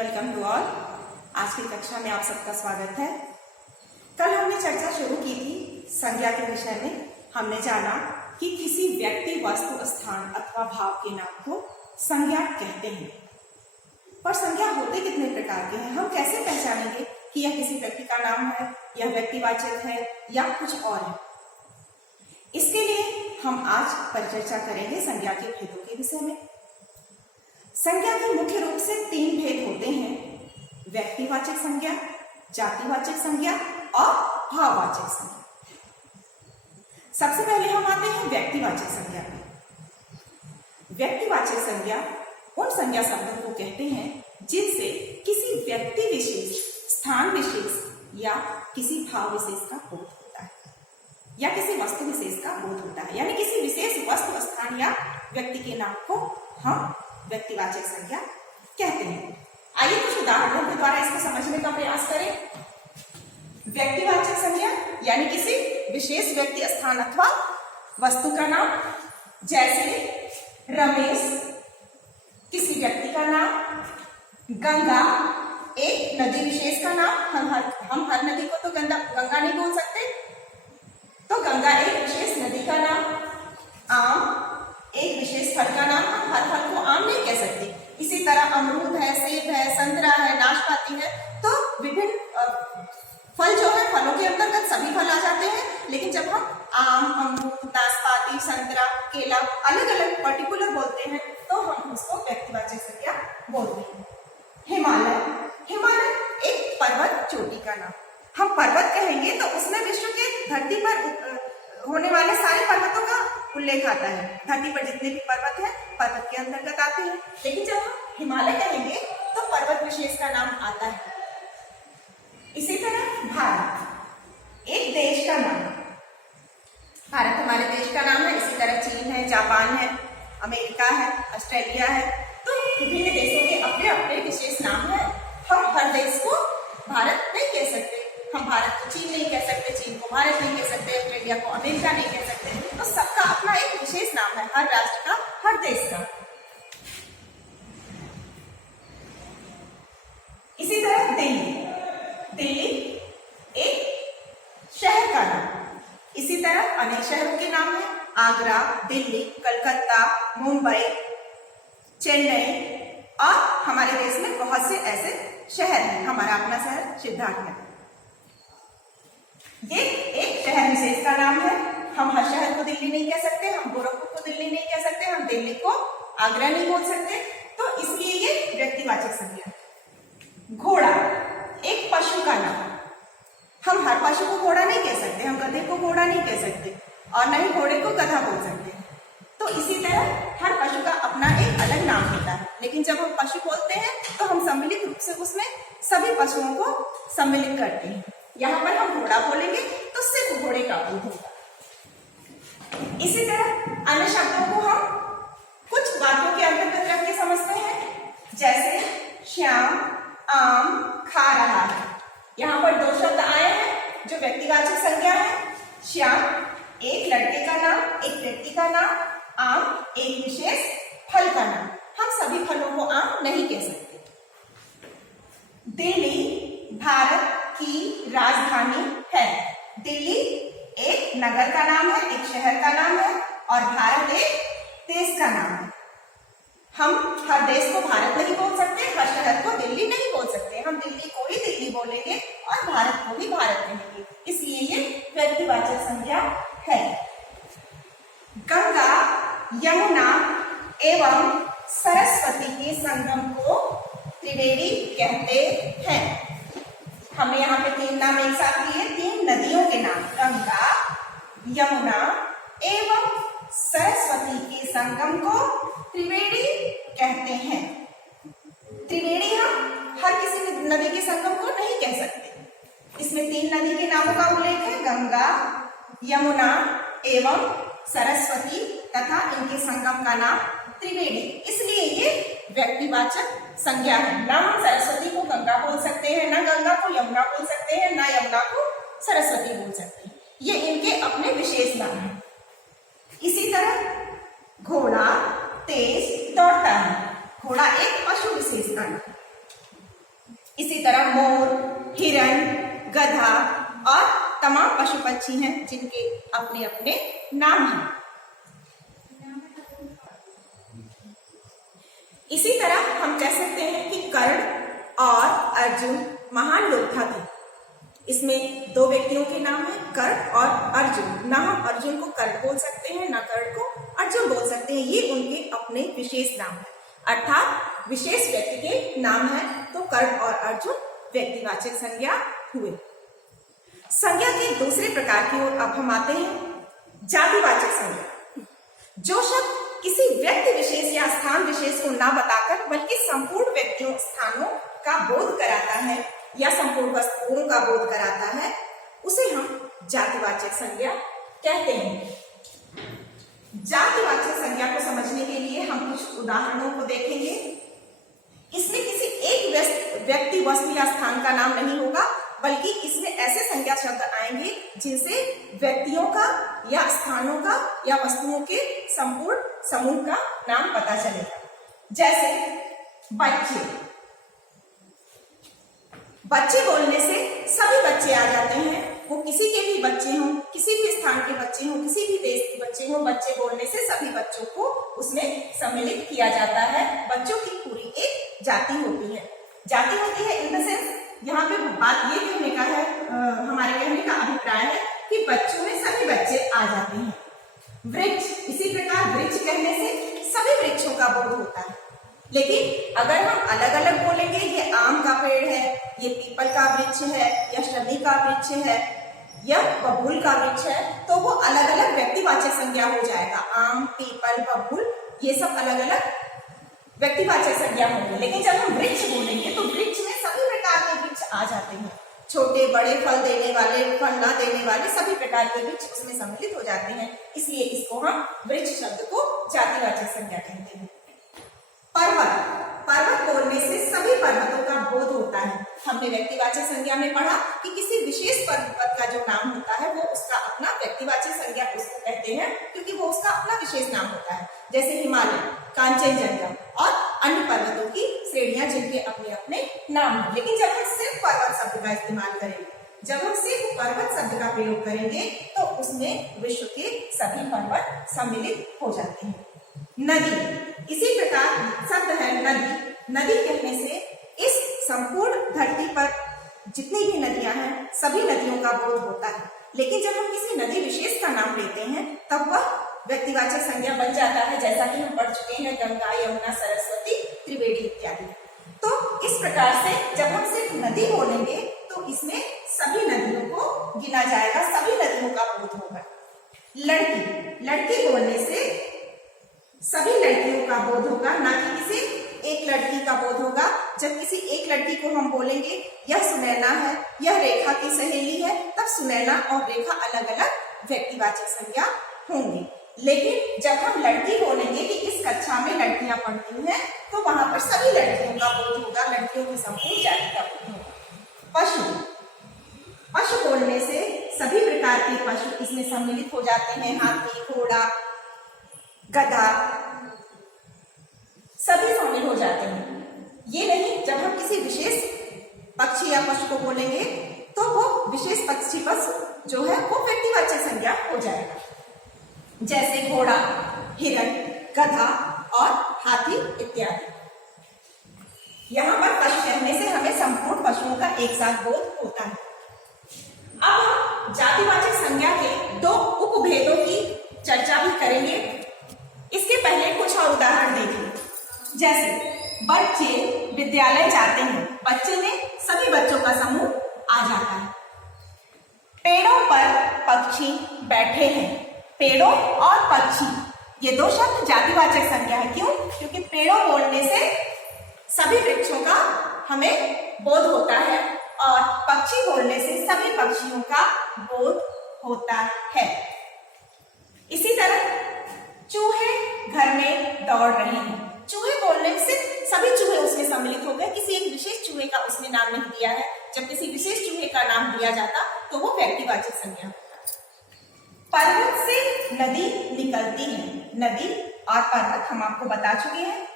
Welcome to all. आज की कक्षा में आप सबका स्वागत है। कल हमने चर्चा शुरू की थी संज्ञा के विषय में। हमने जाना कि किसी व्यक्ति, वस्तु, स्थान अथवा भाव के नाम को संज्ञा कहते हैं। पर संज्ञा होते कितने प्रकार के हैं? हम कैसे पहचानेंगे कि यह किसी व्यक्ति का नाम है, यह व्यक्तिवाचक है या कुछ और है? इसके लिए हम आज परिचर्चा करेंगे संज्ञा के भेदों के विषय में। संज्ञा के मुख्य रूप से 3 भेद होते हैं: व्यक्तिवाचक संज्ञा, जातिवाचक संज्ञा और भाववाचक संज्ञा। सबसे पहले हम आते हैं व्यक्तिवाचक संज्ञा में। व्यक्तिवाचक संज्ञा उन संज्ञा शब्दों को कहते हैं जिनसे किसी व्यक्ति विशेष, स्थान विशेष या किसी भाव विशेष का बोध होता है या किसी वस्तु विशेष का बोध होता है। यानी किसी विशेष वस्तु, स्थान या व्यक्ति के नाम को हम व्यक्तिवाचक संज्ञा कहते हैं। आइए कुछ उदाहरणों के द्वारा इसको समझने का प्रयास करें। व्यक्तिवाचक संज्ञा यानी किसी विशेष व्यक्ति, स्थान अथवा वस्तु का नाम, जैसे रमेश किसी व्यक्ति का नाम, गंगा एक नदी विशेष का नाम। हम हर नदी को तो गंगा नहीं बोल सकते, तो गंगा एक विशेष नदी का नाम। आम एक विशेष फल का नाम। हम हर फल को आम नहीं कह सकते। इसी तरह अमरूद है, सेब है, संतरा है, नाशपाती है। तो विभिन्न फल जो है, फलों के अंतर्गत सभी फल आ जाते हैं। लेकिन जब हम आम, अमरूद, नाशपाती, संतरा, केला अलग अलग पर्टिकुलर बोलते हैं तो हम उसको व्यक्तिवाचक संज्ञा बोलते हैं। हिमालय एक पर्वत चोटी का नाम। हम पर्वत कहेंगे तो उसमें विश्व के धरती पर होने वाले सारे पर्वतों का उल्लेख आता है। धरती पर जितने भी पर्वत हैं पर्वत के अंतर्गत आते हैं। लेकिन जब हम हिमालय कहेंगे तो पर्वत विशेष का नाम आता है। इसी तरह भारत एक देश का नाम। भारत हमारे देश का नाम है। इसी तरह चीन है, जापान है, अमेरिका है, ऑस्ट्रेलिया है। तो विभिन्न देशों के अपने अपने विशेष नाम है। हम हर देश को भारत नहीं कह सकते। हम भारत को चीन नहीं कह सकते, चीन को भारत नहीं कह सकते, ऑस्ट्रेलिया को अमेरिका नहीं कह सकते। तो सबका अपना एक विशेष नाम है, हर राष्ट्र का, हर देश का। इसी तरह दिल्ली एक शहर का नाम। इसी तरह अनेक शहरों के नाम है। आगरा, दिल्ली, कलकत्ता, मुंबई, चेन्नई और हमारे देश में बहुत से ऐसे शहर हैं। हमारा अपना शहर सिद्धार्थ है। ये एक शहर विशेष का नाम है। हम हर शहर को दिल्ली नहीं कह सकते, हम गोरखपुर को दिल्ली नहीं कह सकते, हम दिल्ली को आगरा नहीं बोल सकते। तो इसलिए ये व्यक्तिवाचक संज्ञा। घोड़ा एक पशु का नाम। हम हर पशु को घोड़ा नहीं कह सकते, हम गधे को घोड़ा नहीं कह सकते और न ही घोड़े को गधा बोल सकते। तो इसी तरह हर पशु का अपना एक अलग नाम होता है। लेकिन जब हम पशु बोलते हैं तो हम सम्मिलित रूप से उसमें सभी पशुओं को सम्मिलित करते हैं। यहाँ पर हम घोड़ा बोलेंगे तो सिर्फ घोड़े का बोध होगा। इसी तरह अन्य शब्दों को हम कुछ वाक्यों के अंतर्गत रख के समझते हैं, जैसे श्याम आम खा रहा है। यहाँ पर 2 शब्द आए हैं जो व्यक्तिवाचक संज्ञा है। श्याम एक लड़के का नाम, एक व्यक्ति का नाम। आम एक विशेष फल का नाम। हम सभी फलों को आम नहीं कह सकते। दिल्ली भारत की राजधानी है। दिल्ली एक नगर का नाम है, एक शहर का नाम है और भारत एक देश का नाम है। हम हर देश को भारत नहीं बोल सकते, हर शहर को दिल्ली नहीं बोल सकते। हम दिल्ली को ही दिल्ली बोलेंगे और भारत को ही भारत कहेंगे। इसलिए ये व्यक्तिवाचक संज्ञा है। गंगा, यमुना एवं सरस्वती के संगम को त्रिवेणी कहते हैं। हमने यहाँ पे 3 नाम एक साथ लिए, 3 नदियों के नाम, गंगा, यमुना एवं सरस्वती के संगम को त्रिवेणी कहते हैं। त्रिवेणी हम हर किसी नदी के संगम को नहीं कह सकते। इसमें 3 नदी के नामों का उल्लेख है, गंगा, यमुना एवं सरस्वती, तथा इनके संगम का नाम त्रिवेणी। इसलिए ये व्यक्तिवाचक संज्ञा है। ना हम सरस्वती को गंगा बोल सकते हैं, ना गंगा को यमुना बोल सकते हैं, ना यमुना को सरस्वती बोल सकते हैं। ये इनके अपने विशेष नाम हैं। इसी तरह घोड़ा तेज दौड़ता है। घोड़ा एक पशु विशेष का नाम। हिरण, गधा और तमाम पशु पक्षी हैं जिनके अपने अपने नाम हैं। इसी तरह हम कह सकते हैं कि कर्ण और अर्जुन महान योद्धा थे। इसमें दो व्यक्तियों के नाम हैं, कर्ण और अर्जुन। ना हम अर्जुन को कर्ण बोल सकते हैं, ना कर्ण को अर्जुन बोल सकते हैं। ये उनके अपने विशेष नाम है, अर्थात विशेष व्यक्ति के नाम है। तो कर्ण और अर्जुन व्यक्तिवाचक संज्ञा हुए। संज्ञा के दूसरे प्रकार की ओर अब हम आते हैं, जातिवाचक संज्ञा। जो शब्द किसी व्यक्ति विशेष या स्थान विशेष को ना बताकर बल्कि संपूर्ण व्यक्तियों, स्थानों का बोध कराता है या संपूर्ण वस्तुओं का बोध कराता है, उसे हम जातिवाचक संज्ञा कहते हैं। जातिवाचक संज्ञा को समझने के लिए हम कुछ उदाहरणों को देखेंगे। इसमें किसी एक व्यक्ति, वस्तु या स्थान का नाम नहीं होगा, बल्कि इसमें ऐसे संज्ञा शब्द आएंगे जिनसे व्यक्तियों का या स्थानों का या वस्तुओं के संपूर्ण समूह का नाम पता चलेगा। जैसे बच्चे, बच्चे बोलने से सभी बच्चे आ जाते हैं। वो किसी के भी बच्चे हों, किसी भी स्थान के बच्चे हों, किसी भी देश के बच्चे हों, बच्चे बोलने से सभी बच्चों को उसमें सम्मिलित किया जाता है। बच्चों की पूरी एक जाति होती है। जाति होती है इन द सेंस, यहाँ पे बात ये कहने का है, हमारे कहने का अभिप्राय है कि बच्चों में सभी बच्चे आ जाते हैं। वृक्ष, इसी प्रकार वृक्ष कहने से सभी वृक्षों का बोध होता है। लेकिन अगर हम अलग अलग बोलेंगे, ये आम का पेड़ है, ये पीपल का वृक्ष है, या शमी का वृक्ष है, या बबूल का वृक्ष है, तो वो अलग अलग व्यक्तिवाचक संज्ञा हो जाएगा। आम, पीपल, बबूल, ये सब अलग अलग व्यक्तिवाचक संज्ञा होंगे। लेकिन जब हम वृक्ष बोलेंगे तो वृक्ष में सभी प्रकार के वृक्ष आ जाते हैं। छोटे बड़े, फल देने वाले, फल ना देने वाले, सभी प्रकार के वृक्ष उसमें सम्मिलित हो जाते हैं। इसलिए इसको हम वृक्ष शब्द को जातिवाचक संज्ञा कहते हैं। पर्वत, पर्वत बोलने से सभी पर्वतों का बोध होता है। हमने व्यक्तिवाचक संज्ञा में पढ़ा कि किसी विशेष पर्वत का जो नाम होता है वो उसका अपना व्यक्तिवाचक संज्ञा उसको कहते हैं, क्योंकि वो उसका अपना विशेष नाम होता है। जैसे हिमालय, कांचनजंगा और अन्य पर्वतों की श्रेणियां जिनके अपने अपने नाम हैं। लेकिन जब हम सिर्फ पर्वत शब्द का इस्तेमाल करेंगे, जब हम सिर्फ पर्वत शब्द का प्रयोग करेंगे तो उसमें विश्व के सभी पर्वत सम्मिलित हो जाते हैं। नदी, इसी प्रकार शब्द है नदी। नदी कहने से इस संपूर्ण धरती पर जितनी भी नदियां हैं, सभी नदियों का बोध होता है। लेकिन जब हम किसी नदी विशेष का नाम लेते हैं तब वह व्यक्तिवाचक संज्ञा बन जाता है, जैसा कि हम पढ़ चुके हैं, गंगा, यमुना, सरस्वती, त्रिवेणी इत्यादि। तो इस प्रकार से जब हम सिर्फ नदी बोलेंगे तो इसमें सभी नदियों को गिना जाएगा, सभी नदियों का बोध होगा। लड़की, लड़की बोलने से सभी लड़कियों का बोध होगा, ना कि किसी एक लड़की का बोध होगा। जब किसी एक लड़की को हम बोलेंगे यह सुनैना है, यह रेखा की सहेली है, तब सुनैना और रेखा अलग अलग व्यक्तिवाचक संज्ञा होंगी। लेकिन जब हम लड़की बोलेंगे कि इस कक्षा में लड़कियां पढ़ती हैं, तो वहां पर सभी लड़कियों का बोध होगा, लड़कियों की संपूर्ण जाति का बोध होगा। पशु, पशु बोलने से सभी प्रकार के पशु इसमें सम्मिलित हो जाते हैं। हाथी, घोड़ा, गधा, सभी शामिल हो जाते हैं। ये नहीं, जब हम किसी विशेष पक्षी या पशु को बोलेंगे तो वो विशेष पक्षी पशु जो है वो व्यक्तिवाचक संज्ञा हो जाएगा। जैसे घोड़ा, हिरण, गधा और हाथी इत्यादि। यहाँ पर पशु कहने से हमें संपूर्ण पशुओं का एक साथ बोध होता है। अब हम जातिवाचक संज्ञा के दो उपभेदों की चर्चा भी करेंगे। इसके पहले कुछ और उदाहरण देखें। जैसे बच्चे विद्यालय जाते हैं, बच्चे में सभी बच्चों का समूह आ जाता है। पेड़ों पर पक्षी बैठे हैं, पेड़ों और पक्षी ये दो शब्द जातिवाचक संज्ञा है। क्यों? क्योंकि पेड़ों बोलने से सभी वृक्षों का हमें बोध होता है और पक्षी बोलने से सभी पक्षियों का बोध होता है। इसी तरह चूहे घर में दौड़ रहे हैं, चूहे बोलने से सभी चूहे उसमें सम्मिलित हो गए, किसी एक विशेष चूहे का उसने नाम नहीं दिया है। जब किसी विशेष चूहे का नाम दिया जाता तो वो व्यक्तिवाचक संज्ञा होता। पर्वत से नदी निकलती है, नदी और पर्वत हम आपको बता चुके हैं।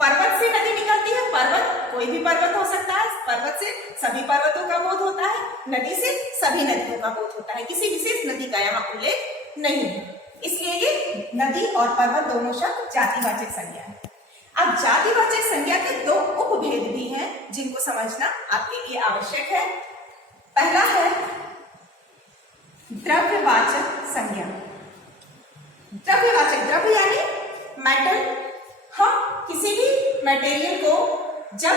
पर्वत से नदी निकलती है, पर्वत कोई भी पर्वत हो सकता है, पर्वत से सभी पर्वतों का बोध होता है, नदी से सभी नदियों का बोध होता है, किसी विशेष नदी का यहाँ उल्लेख नहीं है। इसलिए ये नदी और पर्वत दोनों शब्द जातिवाचक संज्ञा है। अब जातिवाचक संज्ञा के दो उपभेद भी हैं जिनको समझना आपके लिए आवश्यक है। पहला है द्रव्यवाचक संज्ञा। द्रव्यवाचक, द्रव्य यानी मेटल। हम किसी भी मटेरियल को जब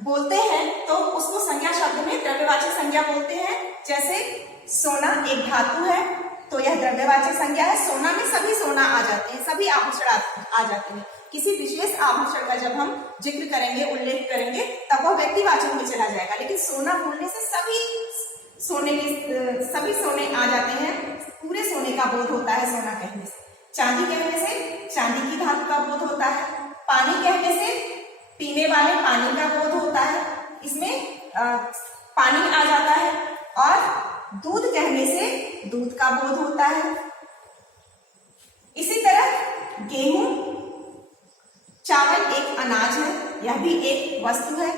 बोलते हैं तो उसको संज्ञा शब्द में द्रव्यवाचक संज्ञा बोलते हैं। जैसे सोना एक धातु है तो यह द्रव्यवाचक संज्ञा है। सोना में सभी सोना आ जाते हैं, सभी आभूषण आ जाते हैं। किसी विशेष आभूषण का जब हम जिक्र करेंगे, उल्लेख करेंगे, तब वह व्यक्तिवाचक में चला जाएगा। लेकिन सोना बोलने से सभी सोने आ जाते हैं, पूरे सोने का बोध होता है सोना कहने से। चांदी कहने से चांदी की धातु का बोध होता है। पानी कहने से पीने वाले पानी का बोध होता है, इसमें पानी आ जाता है। और दूध कहने से दूध का बोध होता है। इसी तरह गेहूं, चावल एक अनाज है, यह भी एक वस्तु है।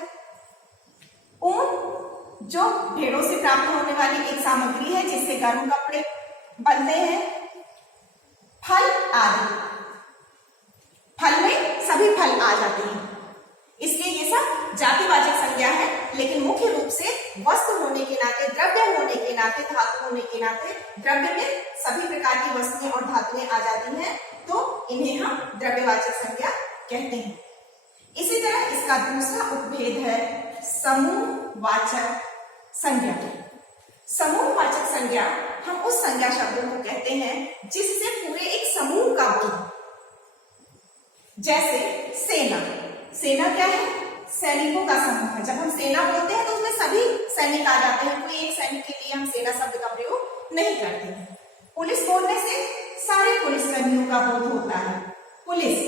ऊन जो भेड़ों से प्राप्त होने वाली एक सामग्री है जिससे गर्म कपड़े बनते हैं। फल आदि, फल में सभी फल आ जाते हैं। इसलिए ये सब जातिवाचक संज्ञा है। लेकिन मुख्य रूप से वस्तु होने के नाते, द्रव्य होने के नाते, धातु होने के नाते, द्रव्य में सभी प्रकार की वस्तुएं और धातुएं आ जाती हैं, तो इन्हें हम द्रव्यवाचक संज्ञा कहते हैं। इसी तरह इसका दूसरा उपभेद है समूहवाचक संज्ञा। समूहवाचक संज्ञा हम उस संज्ञा शब्दों को कहते हैं जिससे पूरे एक समूह का बोध। जैसे सेना, सेना क्या है? सैनिकों का समूह है। जब हम सेना बोलते हैं तो उसमें सभी सैनिक आ जाते हैं, कोई एक सैनिक के लिए हम सेना शब्द का प्रयोग नहीं करते हैं। पुलिस बोलने से सारे पुलिसकर्मियों का बोध होता है। पुलिस,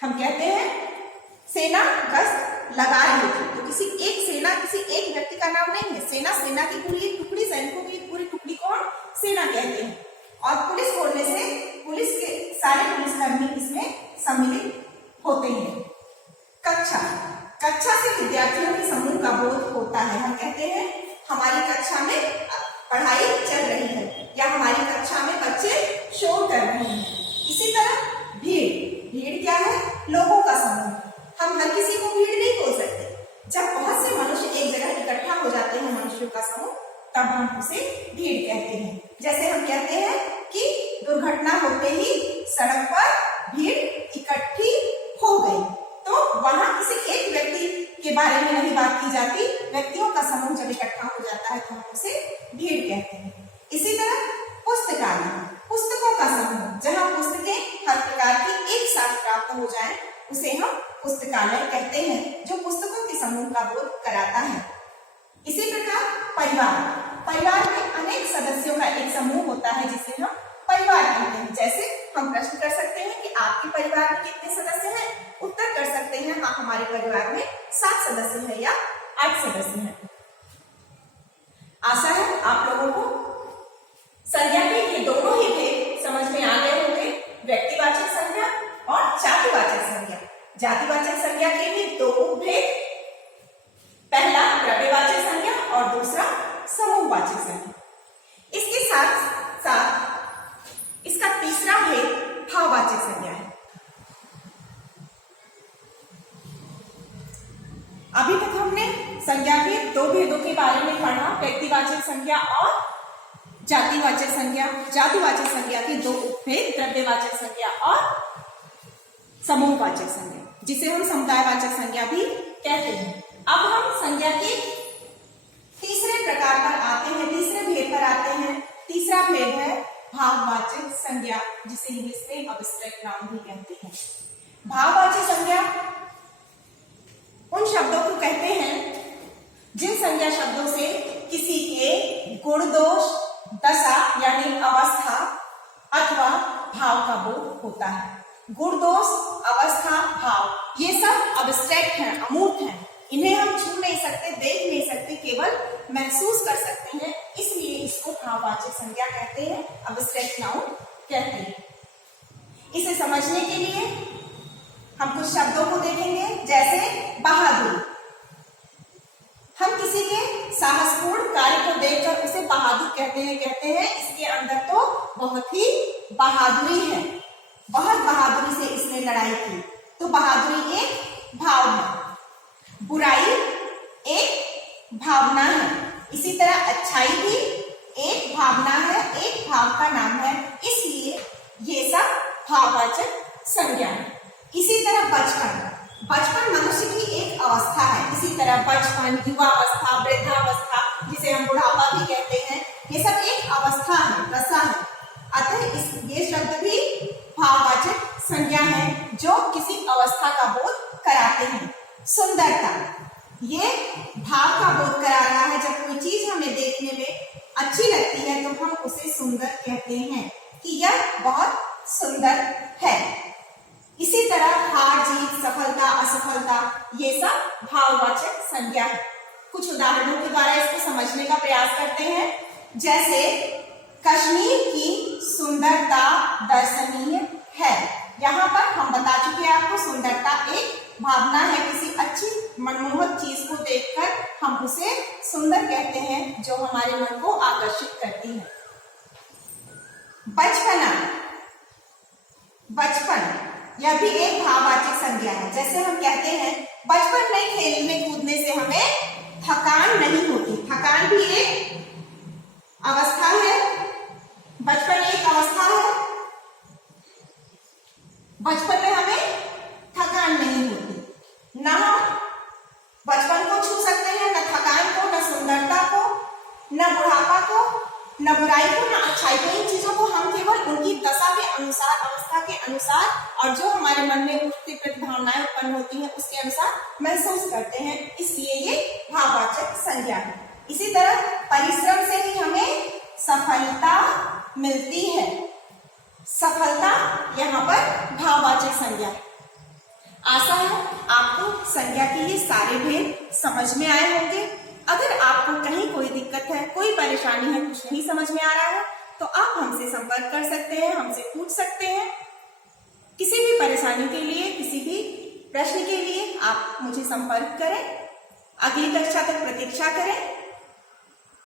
हम कहते हैं सेना गश्त लगा रही थी, तो किसी एक सेना, किसी एक व्यक्ति का नाम नहीं है। सेना, सेना की पूरी एक टुकड़ी, सैनिकों की पूरी टुकड़ी को हम सेना कहते हैं। और पुलिस बोलने से पुलिस के सारे पुलिसकर्मी इसमें सम्मिलित होते हैं। कक्षा, कक्षा से विद्यार्थियों के समूह का बोध होता है। हम कहते हैं हमारी कक्षा में पढ़ाई चल रही है या हमारी कक्षा में बच्चे शोर कर रहे हैं। इसी तरह भीड़, भीड़ क्या है? लोगों का समूह। हम हर किसी को भीड़ नहीं बोल सकते। जब बहुत से मनुष्य एक जगह इकट्ठा हो जाते हैं, मनुष्यों का समूह, तब हम उसे भीड़ कहते हैं। जैसे हम कहते हैं कि दुर्घटना होते ही सड़क पर भीड़ इकट्ठी हो गई, तो वहां किसी एक व्यक्ति के बारे में नहीं बात की जाती। व्यक्तियों का समूह जब इकट्ठा हो जाता है तो हम उसे भीड़ कहते हैं। इसी तरह पुस्तकालय, पुस्तकों का समूह, जहां पुस्तकें हर प्रकार की एक साथ प्राप्त हो जाएं, उसे हम पुस्तकालय कहते हैं, जो पुस्तकों के समूह का बोध कराता है। इसी प्रकार परिवार, परिवार में अनेक सदस्यों का एक समूह होता है जिसे हम परिवार कहते हैं। जैसे हम प्रश्न कर सकते हैं कि आपके परिवार में कितने सदस्य हैं? उत्तर कर सकते हैं हाँ, हमारे परिवार में 7 सदस्य हैं या 8 सदस्य हैं। आशा है आप लोगों को संज्ञा के ये दोनों ही भेद समझ में आ गए होंगे, व्यक्तिवाचक संज्ञा और जातिवाचक संज्ञा। जातिवाचक संज्ञा के भी दो उपभेद, पहला द्रव्यवाचक संज्ञा और दूसरा समूहवाचक संज्ञा। इसके साथ साथ इसका तीसरा भेद भाववाचक संज्ञा है। अभी तक हमने संज्ञा के दो भेदों के बारे में पढ़ा, व्यक्तिवाचक संज्ञा और जातिवाचक संज्ञा। जातिवाचक संज्ञा के दो उपभेद, द्रव्यवाचक संज्ञा और समूहवाचक संज्ञा, जिसे हम समुदायवाचक संज्ञा भी कहते हैं। अब हम संज्ञा के तीसरे प्रकार पर आते हैं, तीसरे भेद पर आते हैं। तीसरा भेद है भाववाचक संज्ञा, जिसे इंग्लिश में अब्स्ट्रैक्ट नाउन भी कहते हैं। भाववाचक संज्ञा उन शब्दों को कहते हैं जिन संज्ञा शब्दों से किसी के गुण, दोष, दशा यानी अवस्था अथवा भाव का बोध होता है। गुण, दोष, अवस्था, भाव, ये सब अब्स्ट्रैक्ट हैं, अमूर्त हैं। इन्हें हम छू नहीं सकते, देख नहीं सकते, केवल महसूस कर सकते हैं। इसलिए इसको भाववाचक संज्ञा कहते हैं, अब्स्ट्रैक्ट नाउन कहते हैं। इसे समझने के लिए हम कुछ शब्दों को देखेंगे, जैसे बहादुर। कहते हैं इसके अंदर तो बहुत ही बहादुरी है, बहुत बहादुरी से इसने लड़ाई की। तो बहादुरी एक भाव है, बुराई एक भावना है, इसी तरह अच्छाई भी एक भावना है, एक भाव का नाम है, इसलिए ये सब भाववाचक संज्ञा है। इसी तरह बचपन, बचपन मनुष्य की एक अवस्था है। इसी तरह बचपन, युवावस्था, वृद्धावस्था, जिसे हम बुढ़ापा भी कहते हैं, ये सब एक अवस्था है, दशा है। अतः ये शब्द भी भाववाचक संज्ञा है जो किसी अवस्था का बोध कराते हैं। सुंदरता, ये भाव का बोध करा रहा है। जब कोई चीज हमें देखने में अच्छी लगती है तो हम उसे सुंदर कहते हैं कि यह बहुत सुंदर है। इसी तरह हार जीत, सफलता असफलता, ये सब भाववाचक संज्ञा है। कुछ उदाहरणों के द्वारा इसको समझने का प्रयास करते हैं। जैसे कश्मीर की सुंदरता दर्शनीय है। यहाँ पर हम बता चुके हैं आपको, सुंदरता एक भावना है। किसी अच्छी मनमोहक चीज को देखकर हम उसे सुंदर कहते हैं, जो हमारे मन को आकर्षित करती है। बचपना, बचपन यह भी एक भाववाचक संज्ञा है। जैसे हम कहते हैं बचपन में खेलने कूदने से हमें थकान नहीं होती। थकान भी एक अवस्था है, बचपन एक अवस्था है। बचपन में हमें थकान नहीं होती। न हम बचपन को छू सकते हैं, न थकान को, न सुंदरता को, न बुढ़ापा को, न बुराई को, न अच्छाई को। इन चीजों को हम केवल उनकी दशा के अनुसार, अवस्था के अनुसार, और जो हमारे मन में उठती भावनाएं उत्पन्न होती हैं उसके अनुसार महसूस करते हैं। इसलिए ये भाववाचक संज्ञा है। इसी तरह परिश्रम से ही हमें सफलता मिलती है। सफलता यहाँ पर भाववाचक संज्ञा है। आशा है आपको संज्ञा के ये सारे भेद समझ में आए होंगे। अगर आपको कहीं कोई दिक्कत है, कोई परेशानी है, कुछ नहीं समझ में आ रहा है, तो आप हमसे संपर्क कर सकते हैं, हमसे पूछ सकते हैं। किसी भी परेशानी के लिए, किसी भी प्रश्न के लिए आप मुझे संपर्क करें। अगली कक्षा तक प्रतीक्षा करें।